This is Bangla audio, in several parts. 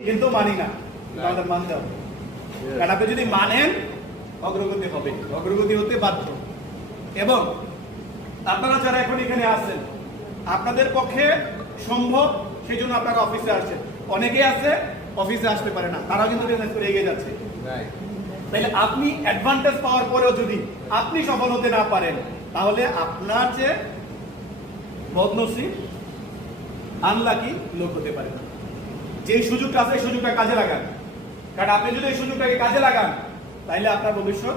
কিন্তু মানি না, আমাদের মানতে হবে। কারণ আপনি যদি মানেন অগ্রগতি হবে, অগ্রগতি হতে বাধ্য। এবং আপনারা যারা এখন এখানে আছেন, আপনাদের পক্ষে সম্ভব, সেই জন্য আপনারা অফিসে আসছেন। অনেকে আছে অফিসে আসতে পারে না, তারাও কিন্তু বিজনেস করে এগিয়ে যাচ্ছে। তাহলে আপনি অ্যাডভান্টেজ পাওয়ার পরেও যদি আপনি সফল হতে না পারেন, তাহলে আপনার যে বদনসিব, আনলাকি লোক হতে পারে না। যে সুযোগটা আছে, সুযোগটা কাজে লাগান। কারণ আপনি যদি এই সুযোগটাকে কাজে লাগান, তাহলে আপনার ভবিষ্যৎ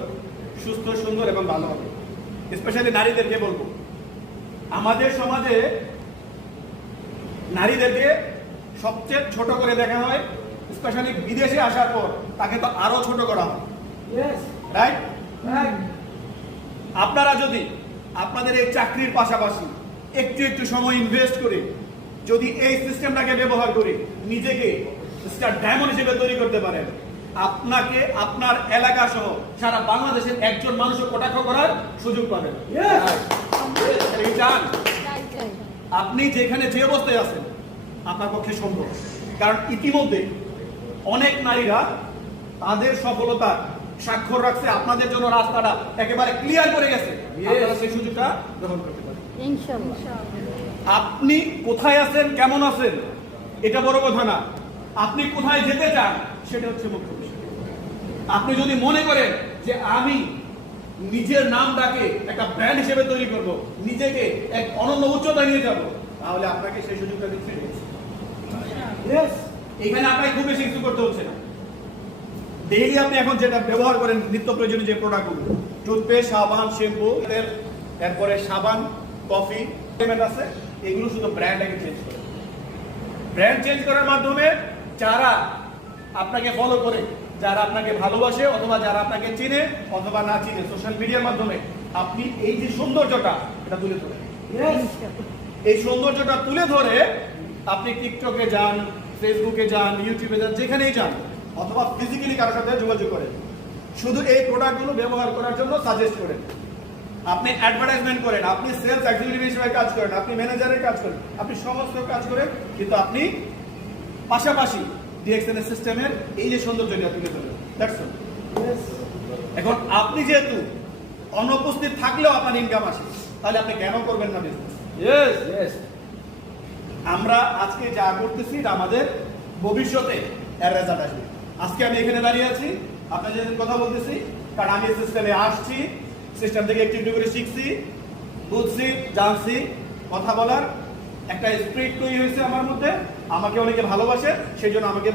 সুস্থ, সুন্দর এবং ভালো হবে। স্পেশালি নারীদেরকে বলবো, আমাদের সমাজে নারীদেরকে সবচেয়ে ছোট করে দেখা হয়। স্পেশালি বিদেশে আসার পর তাকে তো আরো ছোট করা হয়, রাইট? আপনারা যদি আপনাদের এই চাকরির পাশাপাশি একটু একটু সময় ইনভেস্ট করে যদি এই সিস্টেমটাকে ব্যবহার করে নিজেকে স্টার ডায়মন্ড হিসেবে তৈরি করতে পারেন, আপনাকে আপনার এলাকা সহ সারা বাংলাদেশের একজন মানুষও কটাক্ষ করার সুযোগ পাবেন। আপনি যেখানে যে অবস্থায় আছেন আপনার পক্ষে সম্ভব। কারণ ইতিমধ্যে অনেক নারীরা তাদের সফলতার স্বাক্ষর রাখছে, আপনাদের জন্য রাস্তাটা একেবারে ক্লিয়ার করে গেছে। আপনারা সেই সুযোগটা গ্রহণ করতে পারেন ইনশাআল্লাহ। আপনি কোথায় আছেন, কেমন আছেন, এটা বড় কথা না। আপনি কোথায় যেতে চান সেটা হচ্ছে মুখ্য বিষয়। আপনি যদি মনে করেন যে আমি নিজের নামটাকে একটা ব্র্যান্ড হিসেবে তৈরি করব, নিজেকে এক অনন্য উচ্চতায় নিয়ে যাব, তাহলে আপনাকে সেই সুযোগটা দিচ্ছে। এখানে আপনাকে খুব বেশি কিছু করতে হচ্ছে না। ডেইলি আপনি এখন যেটা ব্যবহার করেন, নিত্য প্রয়োজনীয় যে প্রোডাক্টগুলো, টুথপেস্ট, সাবান, শ্যাম্পু, তেল, তারপরে সাবান, কফি পেমেন্ট আছে, এগুলো শুধু ব্র্যান্ডটাকে চেঞ্জ করে। ব্র্যান্ড চেঞ্জ করার মাধ্যমে যারা আপনাকে ফলো করে, যারা আপনাকে ভালোবাসে, অথবা যারা আপনাকে চিনে অথবা না চিনে, সোশ্যাল মিডিয়ার মাধ্যমে আপনি এই যে সৌন্দর্যটা এটা তুলে ধরেন। এই সৌন্দর্যটা তুলে ধরে আপনি টিকটকে যান, ফেসবুকে যান, ইউটিউবে যান, যেখানেই যান, অথবা ফিজিক্যালি কারোর সাথে যোগাযোগ করেন, শুধু এই প্রোডাক্টগুলো ব্যবহার করার জন্য সাজেস্ট করেন। আপনি অ্যাডভার্টাইজমেন্ট করেন, আপনি সেলস এক্সিকিউটিভ হিসেবে কাজ করেন, আপনি ম্যানেজারের কাজ করেন, আপনি সমস্ত কাজ করেন, কিন্তু আপনি পাশাপাশি ডিএক্সএন সিস্টেমের এই যে সৌন্দর্যটা তুলে ধরেন। এখন আপনি যেহেতু অনুপস্থিত থাকলেও আপনার ইনকাম আসে, তাহলে আপনি কেন করবেন না বিজনেস? আমরা আজকে যা করতেছি আমাদের ভবিষ্যতে এর রেজাল্ট আসবে। আজকে আমি এখানে দাঁড়িয়ে আছি, আপনার যেদিন কথা বলতেছি, কারণ আমি সিস্টেমে আসছি, সিস্টেম থেকে একটু একটু করে শিখছি, বুঝছি, জানছি। কথা বলার একটা স্পিরিট তৈরি হয়েছে আমার মধ্যে, আমাকে অনেকে ভালোবাসে, সেই জন্য আমাকে